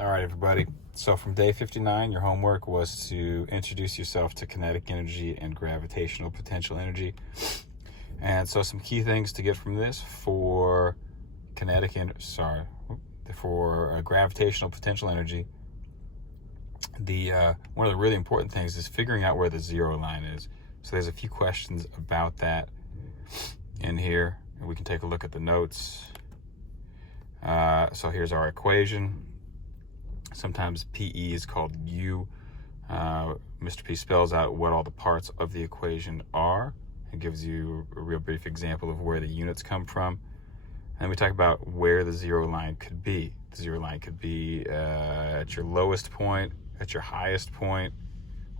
All right, everybody. So from day 59, your homework was to introduce yourself to kinetic energy and gravitational potential energy. And so some key things to get from this for gravitational potential energy. One of the really important things is figuring out where the zero line is. So there's a few questions about that in here, and we can take a look at the notes. So here's our equation. Sometimes PE is called U. Mr. P spells out what all the parts of the equation are and gives you a real brief example of where the units come from. And we talk about where the zero line could be. The zero line could be at your lowest point, at your highest point,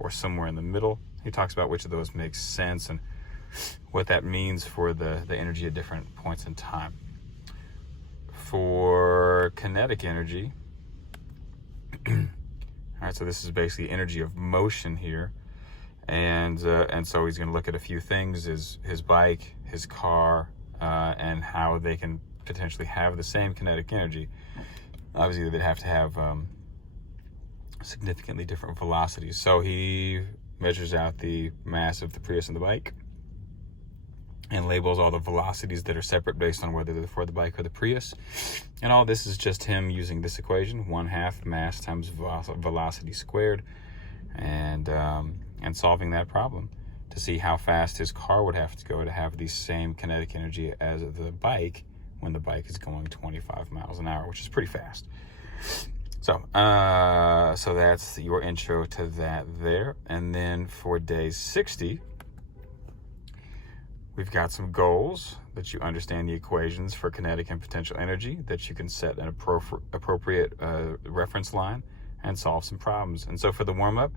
or somewhere in the middle. He talks about which of those makes sense and what that means for the energy at different points in time. For kinetic energy, all right, so this is basically energy of motion here, and so he's going to look at a few things: his bike, his car, and how they can potentially have the same kinetic energy. Obviously, they'd have to have significantly different velocities. So he measures out the mass of the Prius and the bike, and labels all the velocities that are separate based on whether they're for the bike or the Prius. And all this is just him using this equation, 1/2 mass times velocity squared, and solving that problem to see how fast his car would have to go to have the same kinetic energy as the bike when the bike is going 25 miles an hour, which is pretty fast. So that's your intro to that there. And then for day 60, we've got some goals that you understand the equations for kinetic and potential energy, that you can set an appropriate reference line and solve some problems. And so for the warm-up,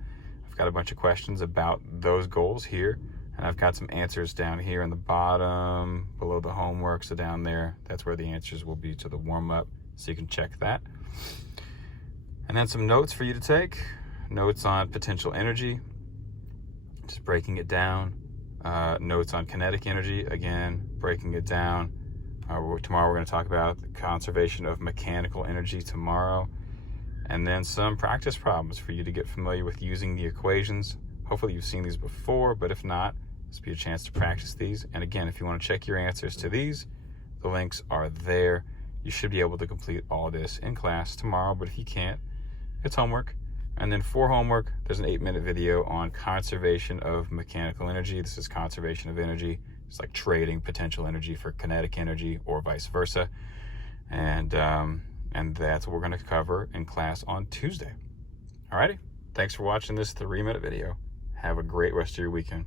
I've got a bunch of questions about those goals here, and I've got some answers down here in the bottom below the homework. So down there, that's where the answers will be to the warm-up, so you can check that. And then some notes for you to take, notes on potential energy, just breaking it down. Notes on kinetic energy, again, breaking it down. Tomorrow we're going to talk about the conservation of mechanical energy tomorrow. And then some practice problems for you to get familiar with using the equations. Hopefully you've seen these before, but if not, this will be a chance to practice these. And again, if you want to check your answers to these, the links are there. You should be able to complete all this in class tomorrow, but if you can't, it's homework. And then for homework, there's an 8-minute video on conservation of mechanical energy. This is conservation of energy. It's like trading potential energy for kinetic energy or vice versa. And that's what we're going to cover in class on Tuesday. Alrighty, thanks for watching this 3-minute video. Have a great rest of your weekend.